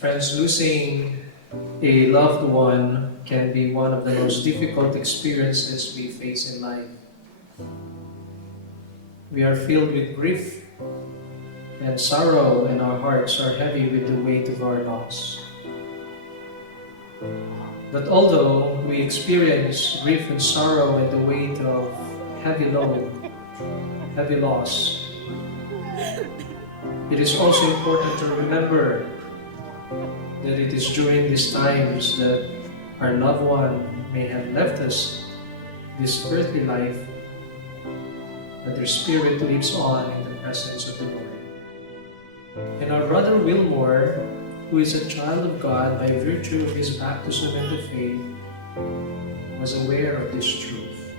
Friends, losing a loved one can be one of the most difficult experiences we face in life. We are filled with grief and sorrow, and our hearts are heavy with the weight of our loss. But although we experience grief and sorrow and the weight of heavy loss, it is also important to remember that it is during these times that our loved one may have left us this earthly life, but their spirit lives on in the presence of the Lord. And our brother Wilmor, who is a child of God by virtue of his baptism in the faith, was aware of this truth,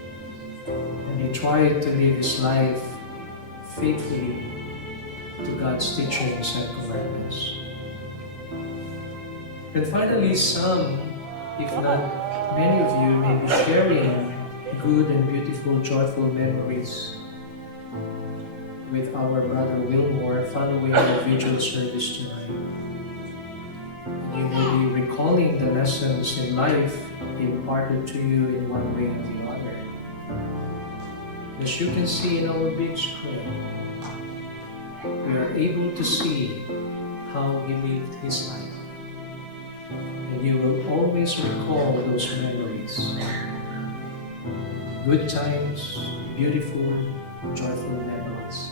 and he tried to live his life faithfully to God's teachings and commandments. And finally, some, if not many of you, may be sharing good and beautiful, joyful memories with our brother Wilmor following the vigil service tonight. You may be recalling the lessons in life imparted to you in one way or the other. As you can see in our big screen, we are able to see how he lived his life. And you will always recall those memories. Good times, beautiful, joyful memories.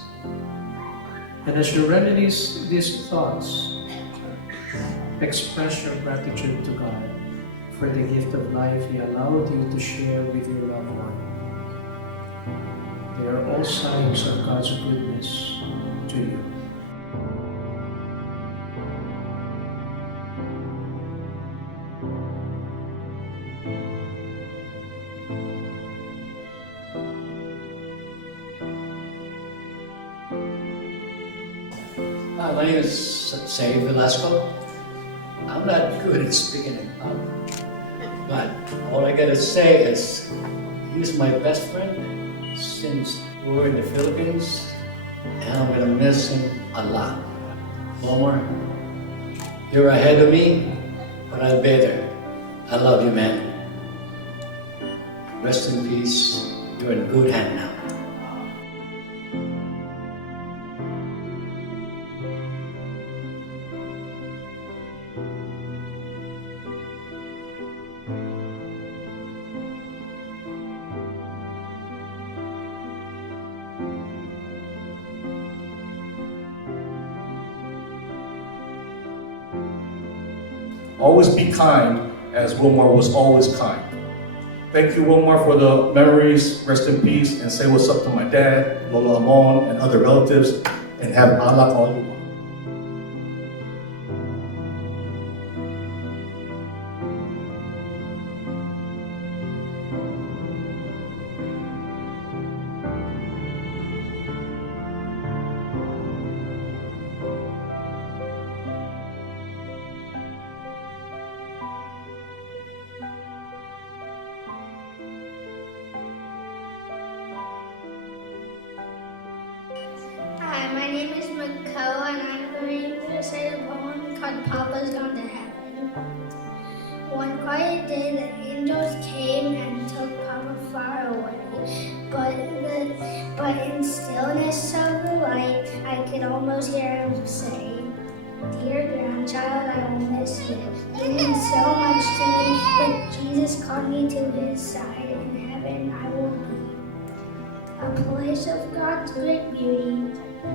And as you reminisce these thoughts, express your gratitude to God for the gift of life He allowed you to share with your loved one. They are all signs of God's goodness to you. My name is Save Velasco. I'm not good at speaking in public, but all I gotta say is he's my best friend since we were in the Philippines, and I'm gonna miss him a lot. Wilmor, you're ahead of me, but I'll be there. I love you, man. Rest in peace. You're in good hand now. Always be kind, as Wilmor was always kind. Thank you, Wilmor, for the memories. Rest in peace, and say what's up to my dad, Lola Amon, and other relatives, and have Allah all you want. Hi, my name is Mako, and I'm going to say a poem called Papa's Gone to Heaven. One quiet day, the angels came and took Papa far away. But in stillness of the light, I could almost hear him say, "Dear grandchild, I will miss you. You mean so much to me." But Jesus called me to his side. In heaven I will be, a place of God's great beauty.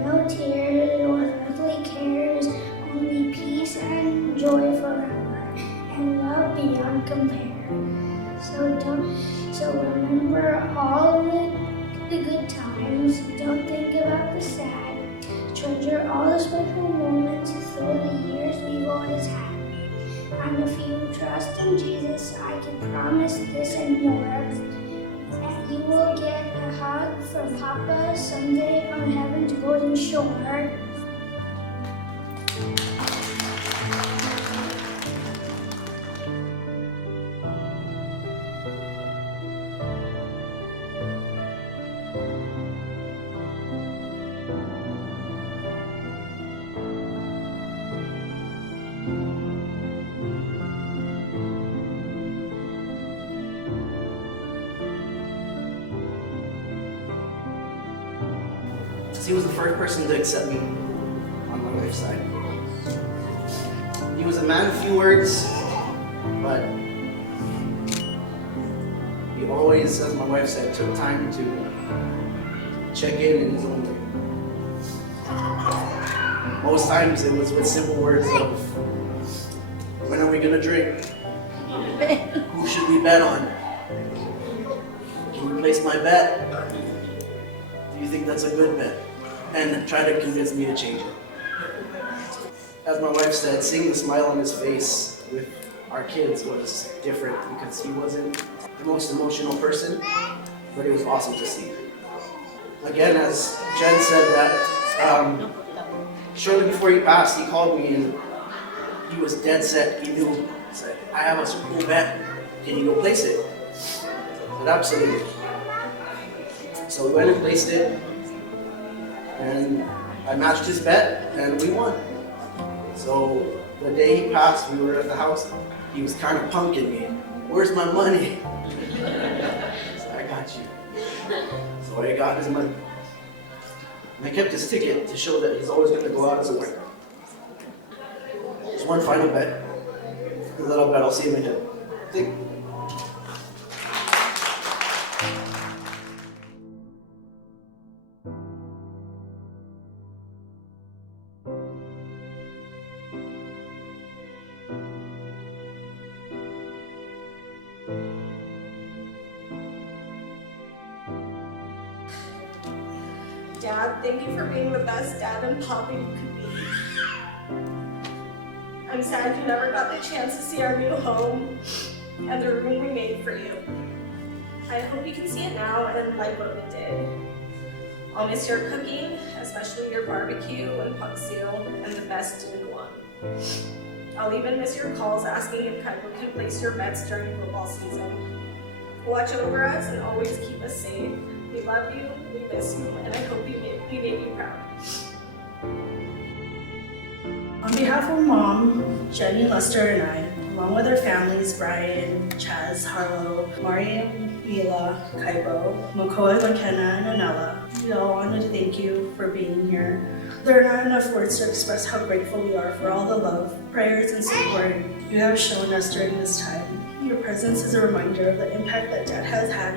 No tears or earthly cares, only peace and joy forever, and love beyond compare. So remember all the good times. Don't think about the sad. Treasure all the special moments through the years we've always had. And if you trust in Jesus, I can promise this and more. That you will get a hug from Papa someday on heaven's golden shore. because he was the first person to accept me on my wife's side. He was a man of few words, but he always, as my wife said, took time to check in his own way. Most times it was with simple words of, when are we gonna drink? Who should we bet on? Can you place my bet? Do you think that's a good bet? And try to convince me to change it. As my wife said, seeing the smile on his face with our kids was different because he wasn't the most emotional person, but it was awesome to see. Again, as Jen said that, shortly before he passed, he called me and he was dead set. He knew. He said, I have a cool bet. Can you go place it? I said, absolutely. So we went and placed it, and I matched his bet, and we won. So the day he passed, we were at the house. He was kind of punking me. Where's my money? So I got you. So I got his money. And I kept his ticket to show that he's always going to go out as a winner. There's one final bet. A little bet, I'll see him again. Dad, thank you for being the best dad and papa you could be. I'm sad you never got the chance to see our new home and the room we made for you. I hope you can see it now and like what we did. I'll miss your cooking, especially your barbecue and paksiw and the best one. I'll even miss your calls asking if Kaipo can place your bets during football season. Watch over us and always keep us safe. We love you, we miss you, and I hope we made you proud. On behalf of Mom, Jenny, Lester, and I, along with our families, Brian, Chaz, Harlow, Maria, Mila, Kaipo, Mokoa, McKenna, and Anella, we all wanted to thank you for being here. There are not enough words to express how grateful we are for all the love, prayers, and support you have shown us during this time. Your presence is a reminder of the impact that Dad has had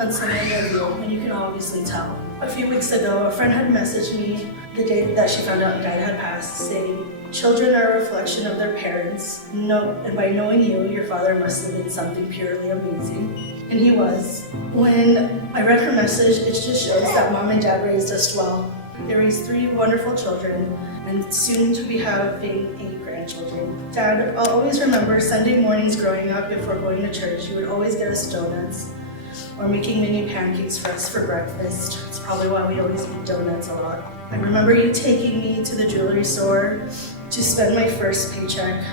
on so many of you, and you can obviously tell. A few weeks ago, a friend had messaged me the day that she found out Dad had passed, saying, "Children are a reflection of their parents, and by knowing you, your father must have been something purely amazing." And he was. When I read her message, it just shows that Mom and Dad raised us well. They raised 3 wonderful children, and soon to be having 8 grandchildren. Dad, I'll always remember Sunday mornings growing up before going to church. You would always get us donuts or making mini pancakes for us for breakfast. It's probably why we always eat donuts a lot. I remember you taking me to the jewelry store to spend my first paycheck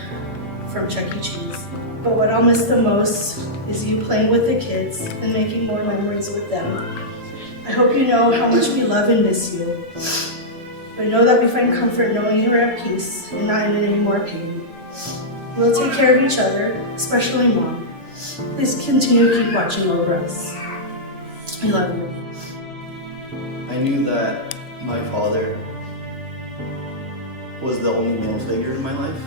from Chuck E. Cheese. But what I'll miss the most is you playing with the kids and making more memories with them. I hope you know how much we love and miss you. But know that we find comfort knowing you are at peace and not in any more pain. We'll take care of each other, especially Mom. Please continue to keep watching over us. We love you. I knew that my father was the only male figure in my life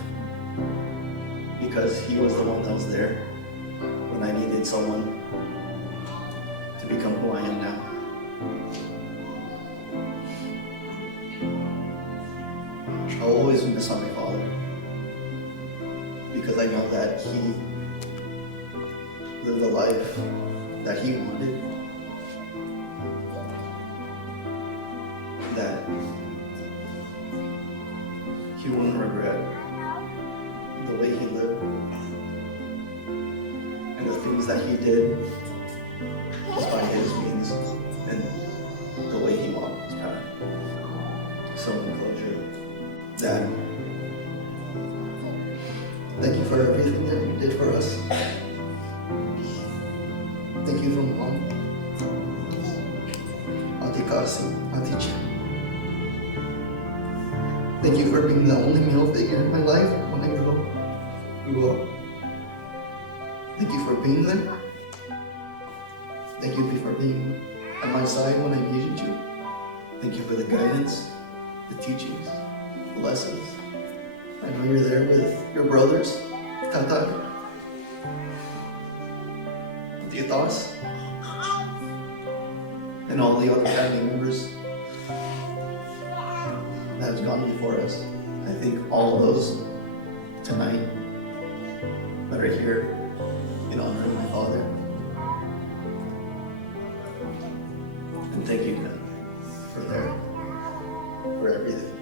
because he was the one that was there when I needed someone to become who I am now. I'll always miss my father because I know that he lived a life that he wanted, that he wouldn't regret the way he lived and the things that he did by his means and the way he walked his path. So in closure, Dad, thank you for everything that you did for us. Thank you for Mom, Auntie Kasi, Auntie Chen. Thank you for being the only male figure in my life when I grew up. Thank you for being there. Thank you for being at my side when I needed you. Thank you for the guidance, the teachings, the lessons. I know you're there with your brothers, Tatag, Titas, and all the other family members that have gone before us. I think all of those tonight that are here in honor of my father. And thank you, God, for everything.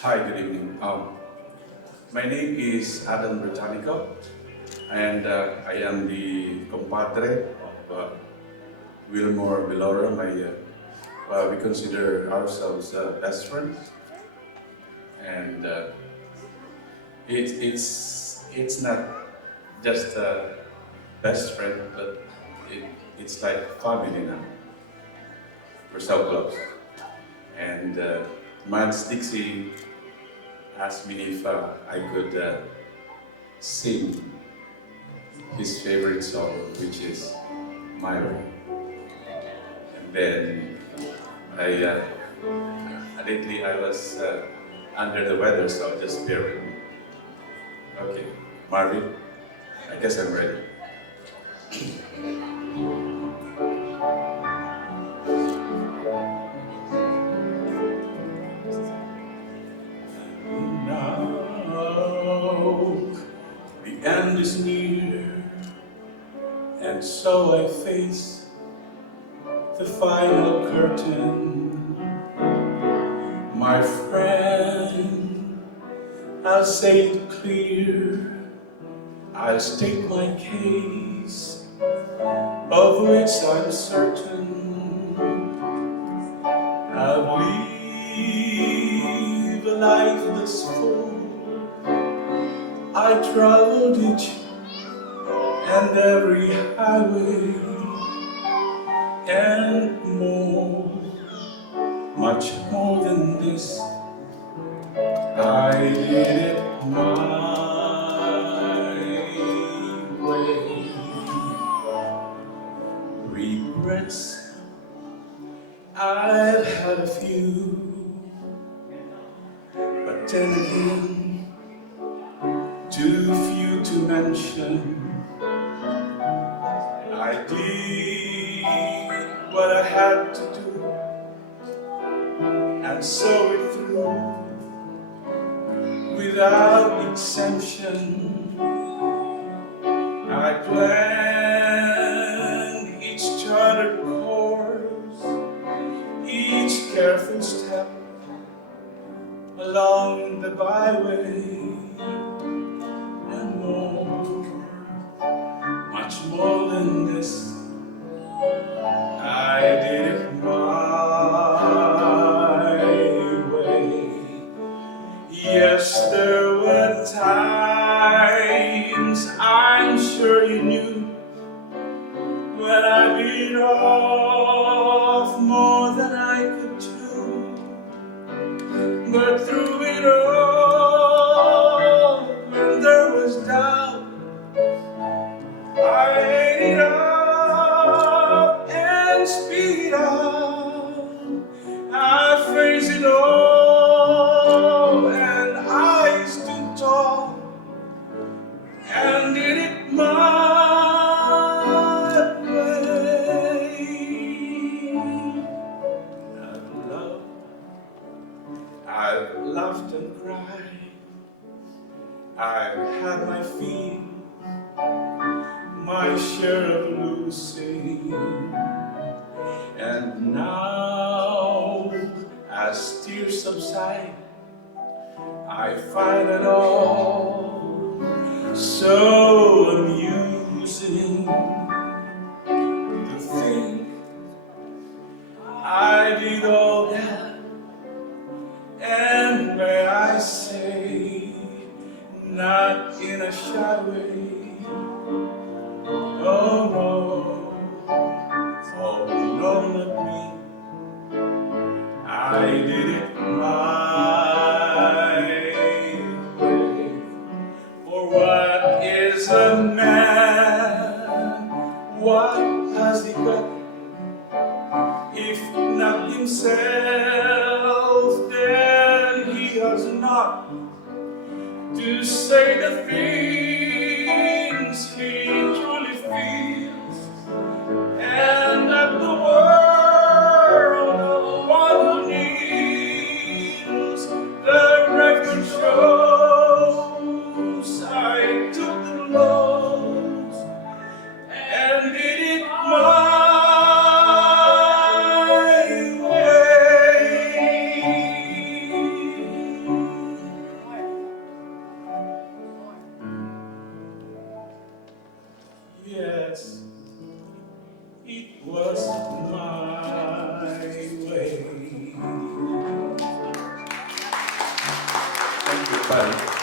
Hi, good evening. My name is Adam Britannico, and I am the compadre of Wilmor Beloro. We consider ourselves best friends, and it's not just a best friend, but it's like family now. We're so close. And Mans Dixie asked me if I could sing his favorite song, which is My Way. And then lately I was under the weather, so just bear with me. Okay, Marvin, I guess I'm ready. Now the end is near, and so I face the final curtain. My friend, I'll say it clear, I'll state my case, of which I'm certain. I'll live a life this full. I traveled each and every highway and more, much more than this. I did it my way. Regrets, I've had a few, but then again, too few to mention. I did what I had to do, and saw it through without exemption. I planned each charted course, each careful step along the byway, and more, much more than this. I did it my way. Yes, there were times, I'm sure you knew, when I beat off more than I could chew. But through it all, when there was doubt, I ate it up and speed up. I faced it all, and I stood tall and did it my way. I've laughed and cried, I've had my fill, my share of losing, and now, as tears subside, I find it all so amusing to think I did all that, and may I say, not in a shy way. Oh no, not me. I did it my way. For what is a man? What has he got? If not himself, then he has not to say the things he truly feels, and that the world of one who kneels. The record shows I took the blows and did it my way. Yes, it was my way. Thank you, buddy.